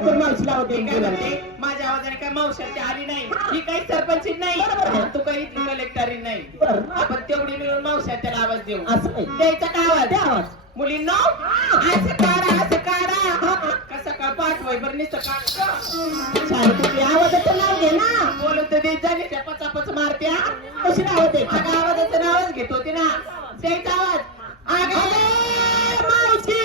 तर मावशीला होते काय म्हणते माझ्या आवाजाने काय मावशी आली नाही ही काही सरपंची नाही तू काही कलेक्टरी नाही आपण तेवढी मिळून मावशी त्याला आवाज देऊ असं नाही. द्यायचा का आवाज द्या आवाज. मुलींनो असं काढा कसं का पाठवाय बरं नुसतं काढ छान तुझी आवाजाचं नाव घे ना. बोलत दे झाली त्या पचापच मारत्या कशी नाव होते अगं आवाजाचं नावच घेत होती ना द्यायचा आवाज अगं मावशी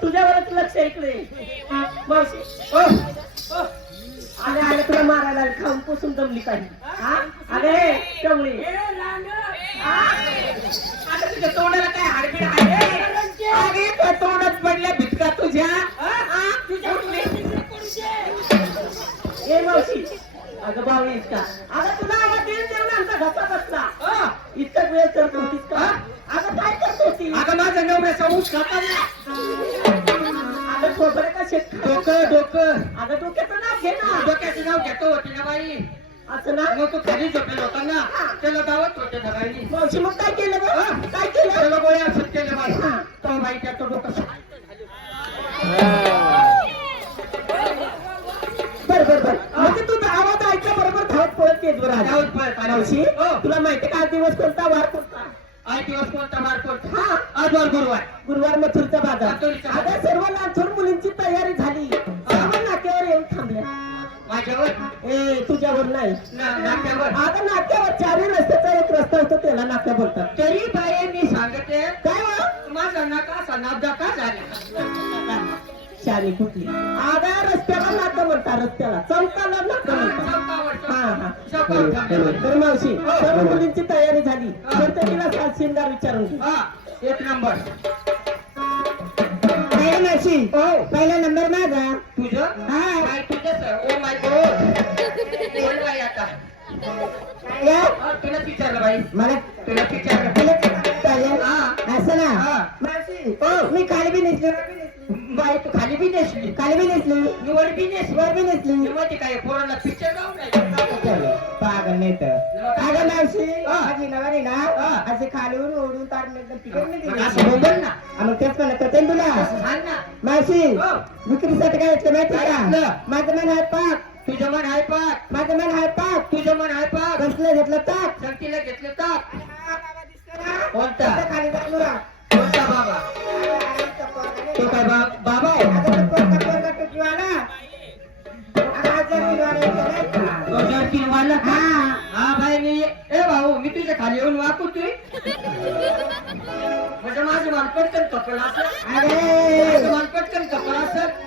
तुझ्यावरच लक्ष इकडे मावशी अरे अरे तुला मारायला खाऊन पुसून जमली काही अरे टवळी आता तुझ्या तोंडाला काय हाडबीड आहे अरे त्या तोंडात पडल्या भिटका तुझ्या ए मावशी अगं बावळी का अगं तुला आवाज देऊन देऊन आमचा घसा बसला इतका वेळ करत होतीस का अगं काय करत होती अगं माझा नवऱ्याचा ऊस खाता अगं खोबरं का शेत डोकं अगं डोक्याचं नाव घे ना डोक्याचं नाव घेतो होती ना बाई असं ना मग तू खाली झोपेल होता ना त्याला दावत होते ना बाई मावशी मग काय केलं गं काय केलं त्याला गोळ्या असत केलं बाई तो बाई त्याचं डोकं बर म्हणजे तू आवाज ऐकल्या बरोबर धावत पळत येत बरं धावत पळत आली. मावशी हो. तुला माहिती का आज दिवस कोणता वार कोणता आज दिवस कोणता मार कोणता हा आज वार गुरुवार गुरुवार मथुरचा बाजार मथुरचा बाजार. आता सर्व लांछन मुलींची तयारी झाली सर्व नाक्यावर येऊन थांबल्या माझ्यावर ए तुझ्यावर नाही नाक्यावर आता नाक्यावर चारही रस्त्याचा एक रस्ता होतो त्याला नाक्या बोलतात तरी बाई मी सांगते काय हो? माझा नाका असा नाबदा का झाला शाली कुठली आधा रस्त्याला नाका म्हणतात रस्त्याला चौकाला नाका म्हणतात तर मावशी सर्व मुलींची तयारी झाली तर तिला सात शिंगार विचारून घे. एक नंबर काय मावशी पहिला नंबर माझा तुझं हा काय तुझं ओ माय गॉड बोल बाई आता या तुलाच विचारलं बाई मला तुलाच विचारलं चालेल हा. असं ना हा. मावशी मी खाली बी नेसली बाई तू खाली बी नेसली खाली बी नेसली निवड बी नेसली वर बी नेसली माहिती काय पोराला पिक्चर जाऊन नाही पागल नाही तर अगं मावशी माझी नवारी ना असे खालून ओढून ताडून एकदम तिकडे नाही दिली. असं बोल ना मग तेच म्हणत होते ना तुला सांग ना मावशी हो. विक्रीसाठी काय घेतलं माहिती काय का घेतलं? माझं मन आहे पाक तुझं मन आहे पाक माझं मन आहे पाक तुझं मन आहे पाक कसलं घेतलं ताक संगतीला घेतलं ताक कोणता कोणता खाली जाऊन कोणता बाबा तो काय बाबा आहे तो जर्किन वाला का हा भाई मी ए भाऊ मी तुझ्या खाली येऊन वाकू तू म्हणजे माझं मन पटकन कपड असं अरे मन पटकन कपड असं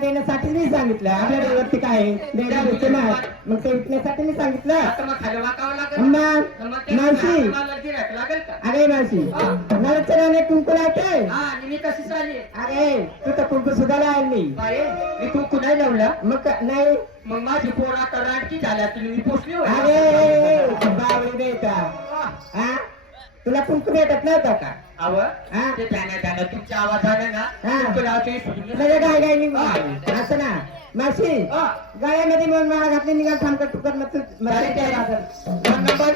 देण्यासाठी मी सांगितलं आपल्या देवरती काय देण्याचे ना मग ते विकण्यासाठी मी सांगितलं आता मग खाली वाकावं लागेल मग मावशी मला गिऱ्हाईक लागेल का अरे मावशी नवचराने कुंकू लावते हा आणि मी कशी चालली अरे तू तर कुंकू सुद्धा लावली नाही बाई मी कुंकू नाही लावला मग नाही मग माझी पोर आता राडकी झाल्या तुम्ही मी पोचली अरे बावळी देता हा तुला कुंकू भेटत नव्हतं का आवं ते त्याने तुमच्या आवाजाने ना कुंकू लावते लगे गाय गाय निघून असं ना मावशी गळ्यामध्ये मग मला घातली निघाल थांबकर टुकर मग दोन नंबर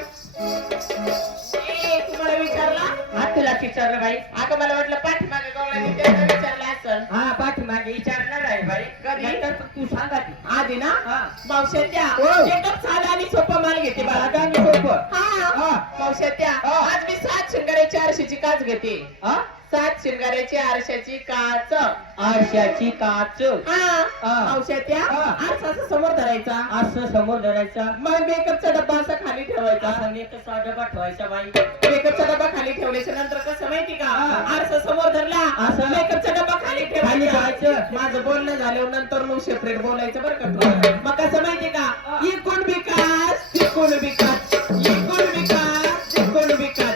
तुम्हाला विचारला हा तुला विचारलं बाई आता मला वाटलं पाठीमागे गवळ्याने विचारला अडचण हा पाठीमागे विचारणार आहे बाई कधी? नंतर तू सांगा ती आधी ना हा. मावशात्या हो. एकदम साधा आणि सोपा माल घेते बघा आता मी सोपं हा मावशात्या हा. आज मी 7 शिंगाऱ्याची आरशाची काच घेते हा 7 शिंगाऱ्याची आरशाची काच आरशाची काच हा. मावशात्या हा. आरसा असं समोर धरायचा असं समोर धरायचा मग मेकअपचा डब्बा असा खाली ठेवायचा असा मेकअपचा डबा ठेवायचा बाई मेकअपचा डब्बा खाली ठेवल्याच्या नंतर कसं माहिती का हा. आरसा समोर धरला असं. मेकअपचा डब्बा खाली खाली ठेवायचा ठेवायचं. माझं बोलणं झाल्यावर नंतर मग सेपरेट बोलायचं बरं का तुला. मग कसं माहिती का हा. इकून विकास तिकून विकास इकून विकास तिकून विकास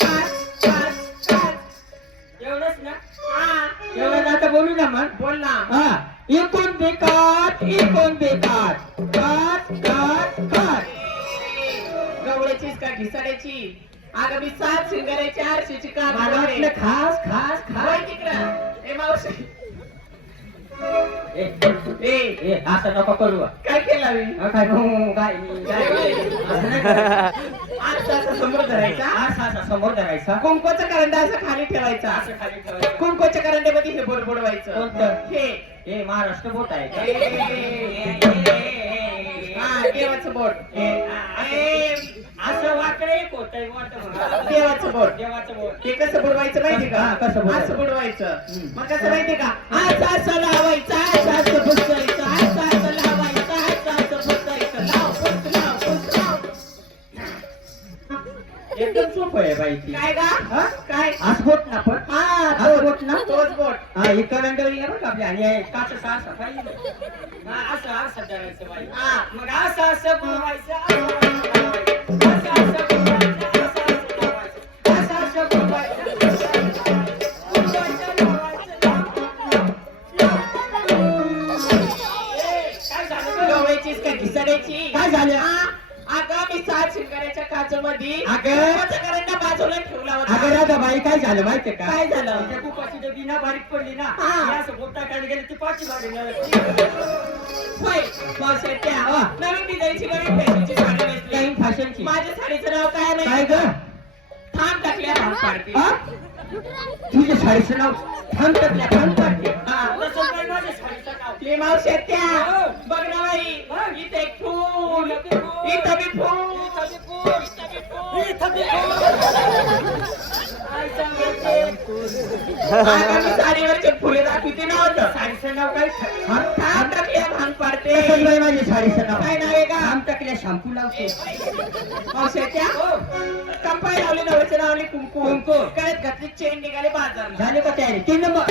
कास कास कास एवढंच ना हा. एवढं आता बोलू ना मग बोल ना हा इकून बेकार काट काट काट गवळ्याचीच का घिसाड्याची अगं मी 7 शिंगाऱ्याची आरशाची का मला वाटलं खास खास खास ए मावशी ए, ए ए, असं नको करू काय केलं मी काय असं नाही करायचं. आरसा असा समोर धरायचा असा समोर धरायचा कुंकवाचा करंडा असा खाली ठेवायचा असं खाली ठेवायचं कुंकवाच्या करंड्यामध्ये हे बोट बुडवायचं कोणतं? हे हे महाराष्ट्र बोट आहे का? हा देवाचं बोट ए, असं वाकडे एक होतंय वाटतं देवाचं बोट देवाचं बोट ते कसं बुडवायचं माहिती का हा, कसं बुडवायचं? असं बुडवायचं हम्म. मग कसं माहिती का असं असं लावायचं असं असं पुसायचं असं असं लावायचं असं असं पुसायचं लाव पुस लाव पुस लाव एकदम सोपं आहे बाई ती काय का हा? काय आज बोट ना पण हा असं बोट ना तोच बोट हा हे करंडवली बरं का आपली आणि हे काचेचं असं पाहिजे हा असं असं धरायचं बाई हा मग असं असं बुडवायचं असं असं बुडवायचं असं असं बुडवायचं काय झालं गवळ्याचीच का घिसाड्याची काय झालं? अगं मी 7 शिंगाऱ्याच्या काचेमध्ये अगं. कुंकवाचा करंडा बाजूला ठेवला अगं होता राधा बाई काय झालं माहितीये का काय झालं? त्या कुपाची डबी ना बारीक पडली ना हा. हे असं बोटा काढली गेली ती पाठी बारी होय, मावशात्या. हा. नवीन डिझाईनची नवीन फॅशनची साडी नेसली. काही फॅशनची माझ्या साडीचं नाव काय काय माहिती ग थांब टाकल्या भाग पाडते हा? तुझ्या शाळेचं नाव थांब टाकल्या थांब टाकते हा. तसं काय माझ्या शाळेचं नाव ते मावशात्या हो. बघ ना बाई हा. इथे एक फूल इथं बी फूल. इथं बी फूल काय सांगायचे? अगं, मी साडीवरचे फुले दाखवते ना होतं शाळेचं नाव काय थांब टाकल्या भाग पाडते तसंच बाई माझ्या शाळेचं नाव काय नाव आहे का थांब टाकल्या शॅम्पू लावते मावशात्या हो. कंपाई लावली नवरचे लावली कुंकू कुंकू. कळत घातली चेन निघाली बाजार झाले का तयारी 3 नंबर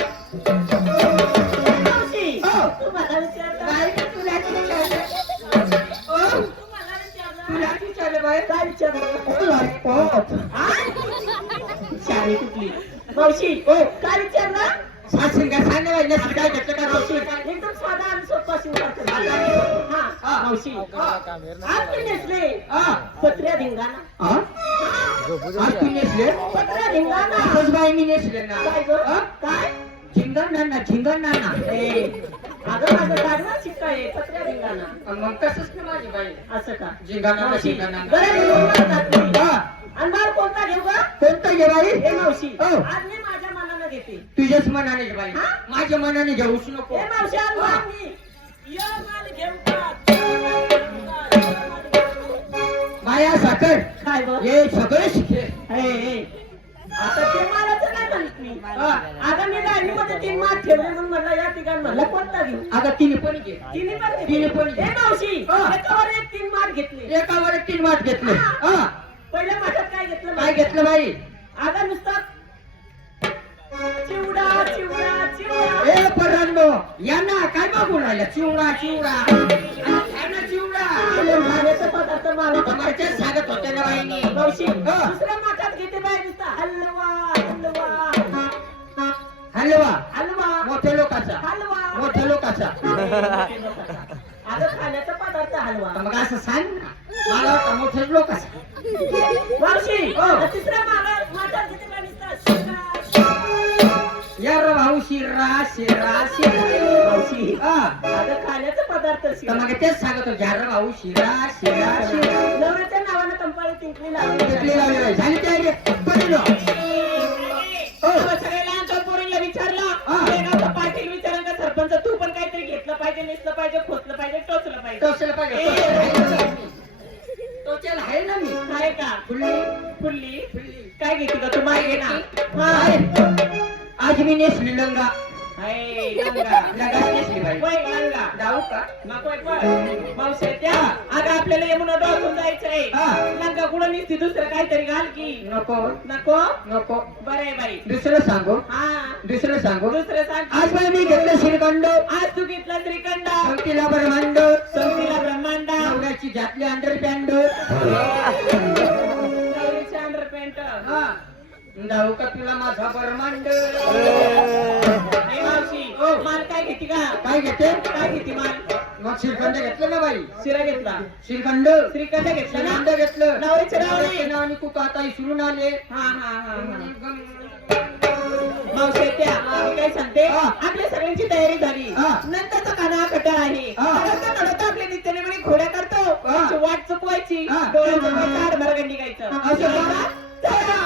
मावशी हो. तू मला विचारता काय का तुला तुला विचारलं बाहेर काय विचारलं शाळी कुठली मावशी काय विचारलं सासून काय सांगणे बाई नसलं काय घेतलं का मावशी एकदम साधा आणि सोपा शिवता हा. मावशी आज तू नेसले हा. पत्र्या धिंगाणा हा? आज तू नेसले पत्र्या धिंगाणा असंच बाई मी नेसले ना काय ग हा? काय झिंगण नाना ए, अगं माझं काढणार शिक्का आहे पत्र्या धिंगाणा मग तसंच ना माझी बाई असं का झिंगाणा मावशी झिंगाणा गळ्यात घालून घातली. हा. आणि बाळ कोणता घेऊ का कोणतं घे बाई हे मावशी हो. आज मी माझ्या मनानं घेते तुझ्याच मनाने घे बाई हा? माझ्या मनाने घेऊच नको हे मावशी आज हा. मी या माल घेऊ का? माया साखर काय बघ हे सगळे शिके आता ते मालाचं काय म्हणत मी हा. आता मी गाडीमध्ये 3 माल ठेवले म्हणून म्हणलं या ठिकाणी म्हणलं कोणता घेऊ आता तिने पण घे तिन्ही पण घेतले. तिन्ही पण घे. हे मावशी हा. एकावर एक 3 माल घेतले एकावर 3 माठ घेतले हा पहिल्या माठात काय घेतलं काय घेतलं बाई आता नुसता चिवडा चिवडा चिवडा ए परांनो यांना काय बघून राहिला चिवडा चिवडा खाय ना चिवडा खाण्याचा पदार्थ मला तुम्हाला सांगत होते ना बाईनी मावशी हा. दुसऱ्या माठात घेते बाय नुसता हलवा हलवा हलवा हलवा मोठ्या लोकांचा हलवा मोठ्या लोकांचा अगं खाण्याचा पदार्थ हलवा मग असं सांग ना मला वाटतं मोठ्या लोकांचा मावशी हो. तिसऱ्या माठात घेते बाय नुसता शिरा, या रे भाऊ शिरा शिरा शिरा मावशी हा अगं खाण्याचा पदार्थ तर शिरा. मग तेच सांगतो घ्या रे भाऊ शिरा शिरा शिरा नवऱ्याच्या नावानं कंपाळी तिंकली घेतली लावली लावली बाई. झाली तयारी पडलो सगळ्या लहानच्या पोरीला विचारलं हा. हे गावचं टोचेला पाहिजे टोचेला आहे ना मी आहे का फुल्ली फुल्ली फुल्ली काय घेते का तू माय घे ना आज मी नेसली लंगा हाय, लंगा लंगा नेसली बाई वय लंगा जाऊ का नको पण मावशी त्या अगं आपल्याला यमुना डोळून जायचंय हा. लंगा कुठं निसती दुसरं काहीतरी घाल की नको नको नको बरं आहे बाई दुसरं सांगू हा दुसरं सांगू दुसरं सांग आज बाई मी घेतलं श्रीखंड आज तू घेतला श्रीखंड संगतीला ब्रह्मांड संगीला ब्रह्मांड नवऱ्याची घातली अंडरपॅन्ट नवरीची अंडरपॅन्ट जाऊ का तुला माझा ब्रह्मांड हे मावशी माल काय घेते का काय घेते काय घेते माल मग श्रीखंड घेतलं ना बाई शिरा घेतला श्रीखंड श्रीखंड घेतला ना श्रीखंड घेतलं नवरीच्या नावाने नावाने कुक आता इसरून आले हा हा हा हा मावशी त्या मी काय सांगते हा. आपल्या सगळ्यांची तयारी झाली हा. नंतरचा काना कटाळ आहे हा. घडत आपल्या नित्याने म्हणे घोड्या करतो हा. त्याची वाट चुकवायची हा. डोळ्याचं हाडमार्ग निघायचं असं का? चला.